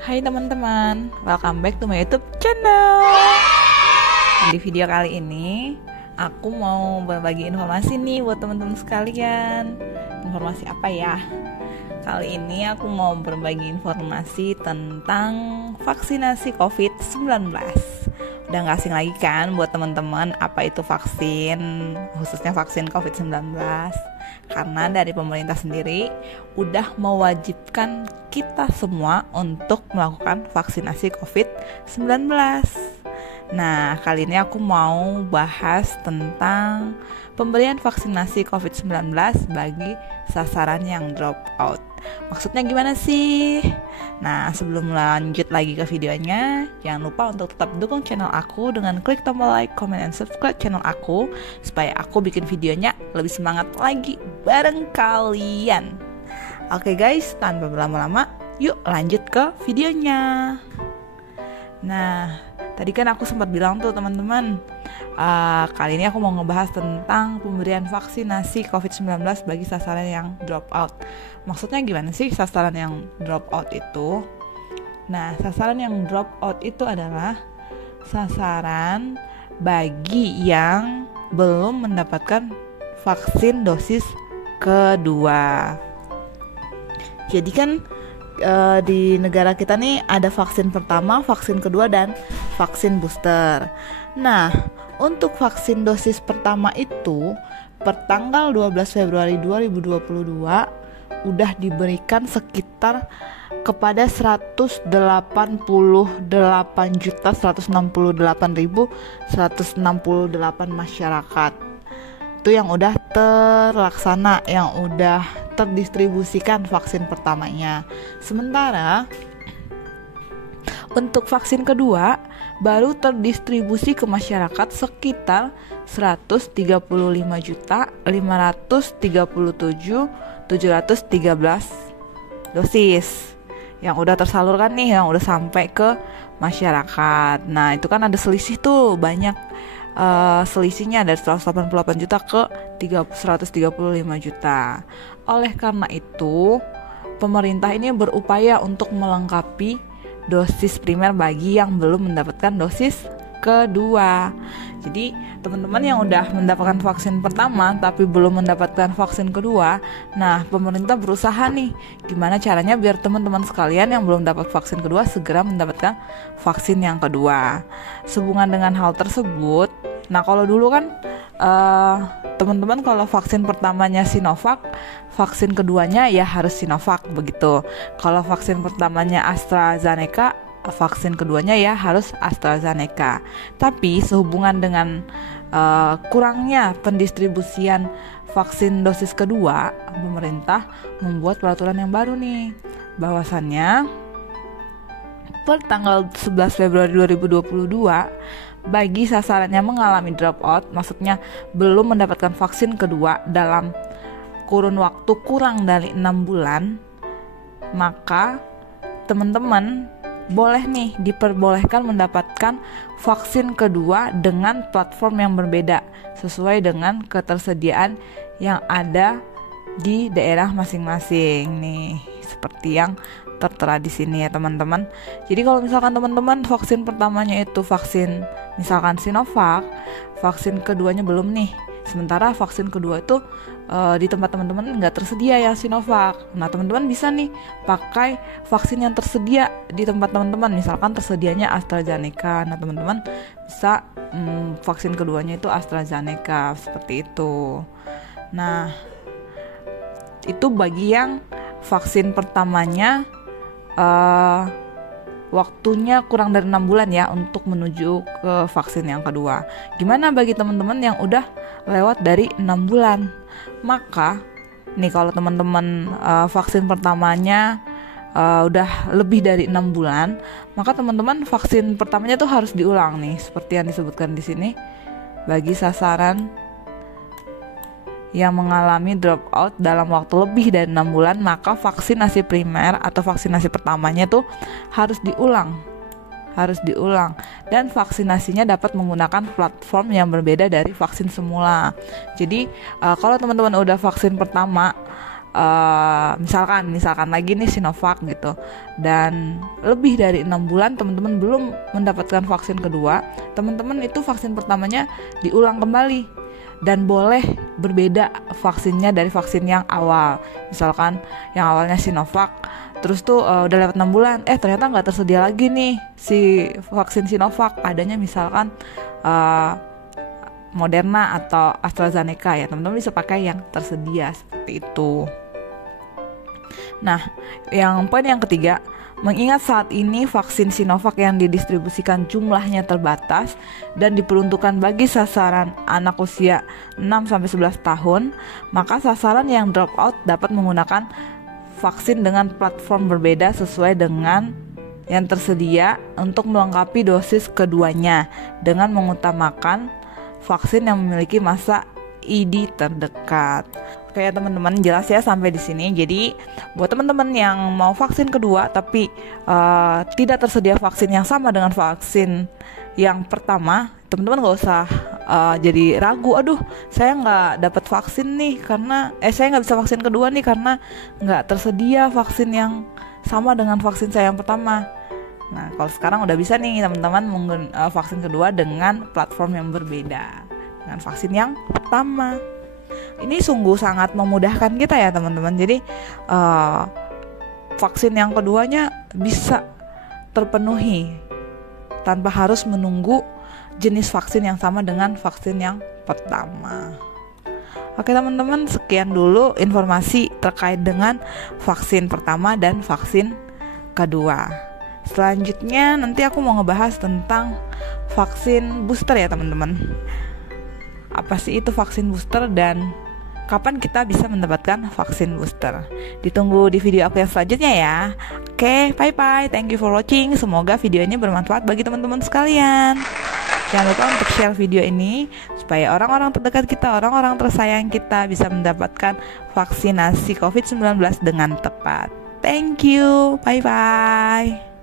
Hai teman-teman, welcome back to my YouTube channel. Di video kali ini, aku mau berbagi informasi nih buat teman-teman sekalian. Informasi apa ya? Kali ini aku mau berbagi informasi tentang vaksinasi COVID-19. Udah gak asing lagi kan buat teman-teman apa itu vaksin, khususnya vaksin COVID-19. Karena dari pemerintah sendiri udah mewajibkan kita semua untuk melakukan vaksinasi COVID-19. Nah, kali ini aku mau bahas tentang pemberian vaksinasi COVID-19 bagi sasaran yang drop out. Maksudnya gimana sih? Nah, sebelum lanjut lagi ke videonya, jangan lupa untuk tetap dukung channel aku dengan klik tombol like, comment, and subscribe channel aku supaya aku bikin videonya lebih semangat lagi bareng kalian. Oke guys, tanpa berlama-lama, yuk lanjut ke videonya. Nah, tadi kan aku sempat bilang tuh teman-teman, kali ini aku mau ngebahas tentang pemberian vaksinasi COVID-19 bagi sasaran yang drop out. Maksudnya gimana sih sasaran yang drop out itu? Nah, sasaran yang drop out itu adalah sasaran bagi yang belum mendapatkan vaksin dosis kedua. Jadi kan di negara kita nih ada vaksin pertama, vaksin kedua, dan vaksin booster. Nah, untuk vaksin dosis pertama itu pertanggal 12 Februari 2022 udah diberikan sekitar kepada 188.168.168 masyarakat. Itu yang udah terlaksana, yang udah terdistribusikan vaksin pertamanya. Sementara untuk vaksin kedua baru terdistribusi ke masyarakat sekitar 135.537.713 dosis yang udah tersalurkan nih, yang udah sampai ke masyarakat. Nah, itu kan ada selisih tuh, banyak selisihnya dari 188 juta ke 135 juta. Oleh karena itu, pemerintah ini berupaya untuk melengkapi dosis primer bagi yang belum mendapatkan dosis kedua. Jadi teman-teman yang udah mendapatkan vaksin pertama tapi belum mendapatkan vaksin kedua, nah pemerintah berusaha nih gimana caranya biar teman-teman sekalian yang belum dapat vaksin kedua segera mendapatkan vaksin yang kedua. Sehubungan dengan hal tersebut, nah kalau dulu kan teman-teman kalau vaksin pertamanya Sinovac, vaksin keduanya ya harus Sinovac begitu. Kalau vaksin pertamanya AstraZeneca, vaksin keduanya ya harus AstraZeneca. Tapi sehubungan dengan kurangnya pendistribusian vaksin dosis kedua, pemerintah membuat peraturan yang baru nih, bahwasannya per tanggal 11 Februari 2022 bagi sasaran yang mengalami dropout, maksudnya belum mendapatkan vaksin kedua dalam kurun waktu kurang dari 6 bulan, maka teman-teman boleh nih diperbolehkan mendapatkan vaksin kedua dengan platform yang berbeda sesuai dengan ketersediaan yang ada di daerah masing-masing nih, seperti yang tertera di sini ya teman-teman. Jadi kalau misalkan teman-teman vaksin pertamanya itu vaksin misalkan Sinovac, vaksin keduanya belum nih, sementara vaksin kedua itu di tempat teman-teman nggak tersedia yang Sinovac. Nah, teman-teman bisa nih pakai vaksin yang tersedia di tempat teman-teman. Misalkan tersedianya AstraZeneca, nah teman-teman bisa vaksin keduanya itu AstraZeneca, seperti itu. Nah, itu bagi yang vaksin pertamanya waktunya kurang dari 6 bulan ya untuk menuju ke vaksin yang kedua. Gimana bagi teman-teman yang udah lewat dari 6 bulan? Maka nih kalau teman-teman vaksin pertamanya udah lebih dari 6 bulan, maka teman-teman vaksin pertamanya tuh harus diulang nih, seperti yang disebutkan di sini. Bagi sasaran yang mengalami dropout dalam waktu lebih dari 6 bulan, maka vaksinasi primer atau vaksinasi pertamanya tuh harus diulang. Dan vaksinasinya dapat menggunakan platform yang berbeda dari vaksin semula. Jadi kalau teman-teman udah vaksin pertama misalkan lagi nih Sinovac gitu, dan lebih dari 6 bulan teman-teman belum mendapatkan vaksin kedua, teman-teman itu vaksin pertamanya diulang kembali dan boleh berbeda vaksinnya dari vaksin yang awal. Misalkan yang awalnya Sinovac, terus tuh udah lewat 6 bulan, ternyata nggak tersedia lagi nih si vaksin Sinovac, adanya misalkan Moderna atau AstraZeneca, ya teman-teman bisa pakai yang tersedia seperti itu. Nah, poin yang ketiga, mengingat saat ini vaksin Sinovac yang didistribusikan jumlahnya terbatas dan diperuntukkan bagi sasaran anak usia 6-11 tahun, maka sasaran yang drop out dapat menggunakan vaksin dengan platform berbeda sesuai dengan yang tersedia untuk melengkapi dosis keduanya dengan mengutamakan vaksin yang memiliki masa ID terdekat. Oke ya teman-teman, jelas ya sampai di sini. Jadi buat teman-teman yang mau vaksin kedua tapi tidak tersedia vaksin yang sama dengan vaksin yang pertama, teman-teman nggak usah jadi ragu. Aduh, saya nggak dapat vaksin nih karena saya nggak bisa vaksin kedua nih karena nggak tersedia vaksin yang sama dengan vaksin saya yang pertama. Nah, kalau sekarang udah bisa nih teman-teman vaksin kedua dengan platform yang berbeda dengan vaksin yang pertama. Ini sungguh sangat memudahkan kita ya teman-teman. Jadi vaksin yang keduanya bisa terpenuhi tanpa harus menunggu jenis vaksin yang sama dengan vaksin yang pertama. Oke teman-teman, sekian dulu informasi terkait dengan vaksin pertama dan vaksin kedua. Selanjutnya nanti aku mau ngebahas tentang vaksin booster ya teman-teman. Apa sih itu vaksin booster dan kapan kita bisa mendapatkan vaksin booster? Ditunggu di video aku yang selanjutnya ya. Oke, bye-bye. Thank you for watching. Semoga video ini bermanfaat bagi teman-teman sekalian. Jangan lupa untuk share video ini supaya orang-orang terdekat kita, orang-orang tersayang kita bisa mendapatkan vaksinasi COVID-19 dengan tepat. Thank you. Bye-bye.